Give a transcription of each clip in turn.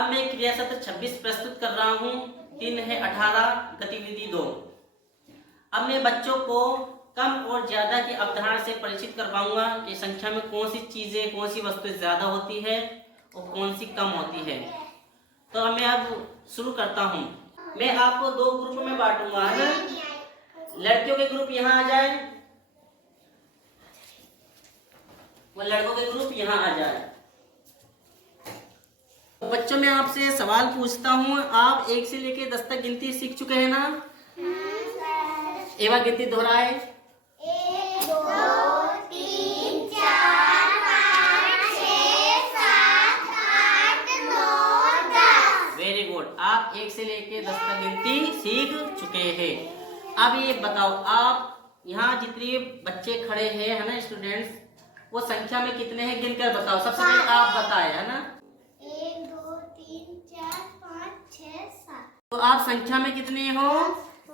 अब मैं क्रिया सत्र 26 प्रस्तुत कर रहा हूँ। 3 है 18, गतिविधि 2। अब मैं बच्चों को कम और ज्यादा की अवधारणा से परिचित करवाऊंगा कि संख्या में कौन सी चीजें, कौन सी वस्तुएं ज्यादा होती है और कौन सी कम होती है। तो मैं अब शुरू करता हूँ। मैं आपको 2 ग्रुप में बांटूंगा, है ना। लड़कियों के ग्रुप यहाँ आ जाए, वो लड़कों के ग्रुप यहाँ आ जाए। बच्चों में आपसे सवाल पूछता हूँ, आप 1 से लेकर 10 तक गिनती सीख चुके हैं ना? एक बार गिनती दोहराए। 1 2 3 4 5 6 7 8 9 10। वेरी गुड, आप 1 से लेकर 10 तक गिनती सीख चुके हैं। अब ये बताओ, आप यहाँ जितने बच्चे खड़े हैं, है ना, स्टूडेंट्स, वो संख्या में कितने हैं गिनकर बताओ। सबसे पहले आप बताए, है ना। 1 2 3 4 5 6 7। तो आप संख्या में कितने हो?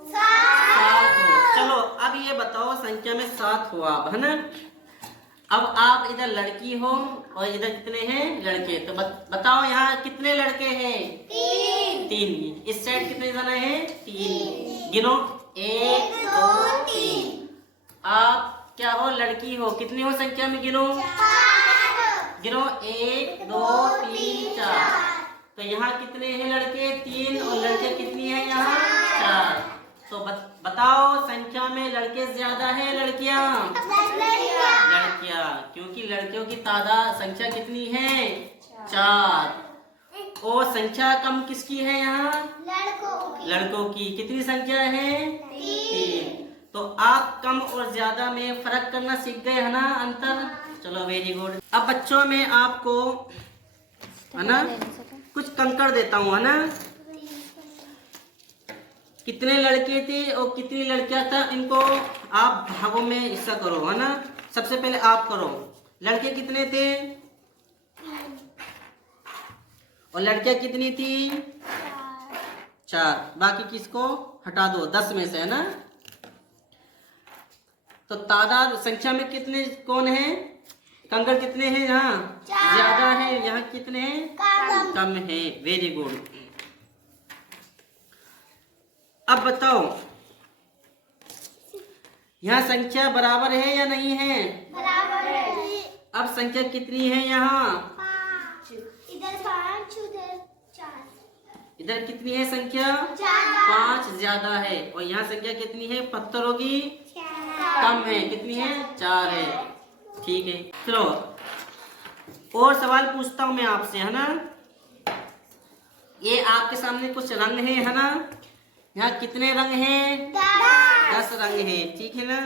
7 हो। चलो अब ये बताओ, संख्या में 7 हो आप, है ना। अब आप इधर लड़की हो और इधर कितने हैं? लड़के। तो बताओ यहाँ कितने लड़के हैं? 3। इस साइड कितने जने हैं? 3। गिनो। 1 2 3। आप क्या हो? लड़की हो। कितनी हो संख्या में? गिनो। गिनो। 1 2 3 4। तो यहाँ कितने हैं लड़के? 3। और लड़के कितनी है यहाँ? 4। तो बताओ, संख्या में लड़के ज्यादा है लड़कियां? लड़कियां, क्योंकि लड़कियों की तादाद संख्या कितनी है? 4। और संख्या कम किसकी है यहाँ? लड़कों की। कितनी संख्या है? 3। तो आप कम और ज्यादा में फर्क करना सीख गए, है ना, अंतर। चलो वेरी गुड। अब बच्चों में आपको, है ना, कुछ कंकड़ देता हूँ, है ना। कितने लड़के थे और कितनी लड़कियां था, इनको आप भागों में हिस्सा करो, है ना। सबसे पहले आप करो। लड़के कितने थे और लड़कियां कितनी थी? 4। बाकी किसको हटा दो 10 में से, है ना। तो तादाद संख्या में कितने कौन है? कंकड़ कितने हैं यहाँ? ज्यादा है। यहाँ कितने हैं? कम है। Very good. अब बताओ, यहाँ संख्या बराबर है या नहीं है? बराबर है। अब संख्या कितनी है यहाँ? 5। इधर 5 उधर 4। इधर कितनी है संख्या? 5 ज्यादा है। और यहाँ संख्या कितनी है पत्थरों की? कम है। कितनी है? 4 है। ठीक है। चलो और सवाल पूछता हूँ मैं आपसे, है ना। ये आपके सामने कुछ रंग है ना। यहाँ कितने रंग हैं? 10 रंग हैं, ठीक है ना।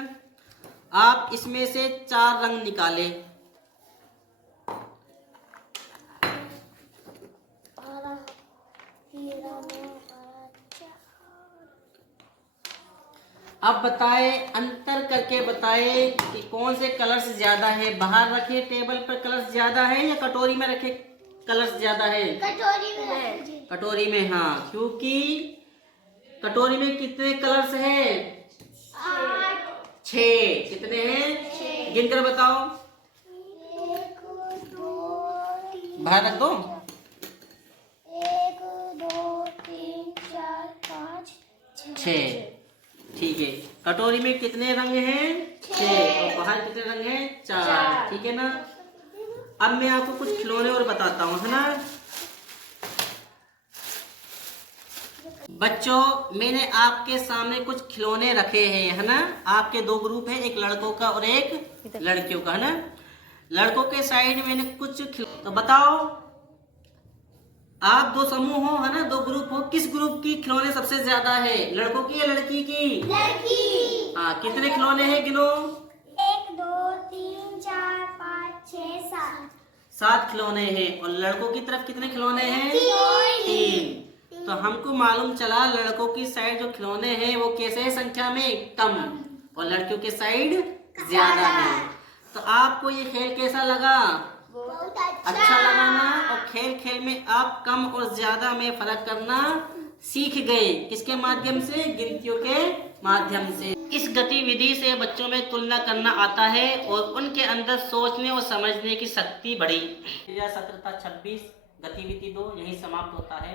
आप इसमें से 4 रंग निकाले। अब बताए, अंतर करके बताए कि कौन से कलर्स ज्यादा है। बाहर रखे टेबल पर कलर्स ज्यादा है या कटोरी में रखे कलर्स ज्यादा है? कटोरी में। हाँ, क्योंकि कटोरी में कितने कलर्स हैं? 6। कितने हैं? गिनकर बताओ। 1 2 बाहर रख दो। 1 2 3 4 5 6। ठीक है। कटोरी में कितने रंग हैं? 6। और बाहर कितने रंग हैं? 4। ठीक है ना। अब मैं आपको कुछ खिलौने और बताता हूँ, है ना। बच्चों, मैंने आपके सामने कुछ खिलौने रखे हैं, है ना। आपके 2 ग्रुप हैं, एक लड़कों का और एक लड़कियों का, है ना। लड़कों के साइड मैंने कुछ तो बताओ, आप 2 समूह हो, है ना, 2 ग्रुप हो। किस ग्रुप की खिलौने सबसे ज्यादा है? लड़कों की या लड़की की? लड़की। हाँ, कितने खिलौने हैं? गिनो। 1 2 3 4 5 6 7। 7 खिलौने हैं। और लड़कों की तरफ कितने खिलौने हैं? 3। तो हमको मालूम चला लड़कों की साइड जो खिलौने हैं वो कैसे है संख्या में? कम। और लड़कियों के साइड ज्यादा है। तो आपको ये खेल कैसा लगा? बहुत अच्छा लगा ना। और खेल खेल में आप कम और ज्यादा में फर्क करना सीख गए। किसके माध्यम से? गिनतियों के माध्यम से। इस गतिविधि से बच्चों में तुलना करना आता है और उनके अंदर सोचने और समझने की शक्ति बढ़ी। क्रिया सत्र था 26। गतिविधि 2 यही समाप्त होता है।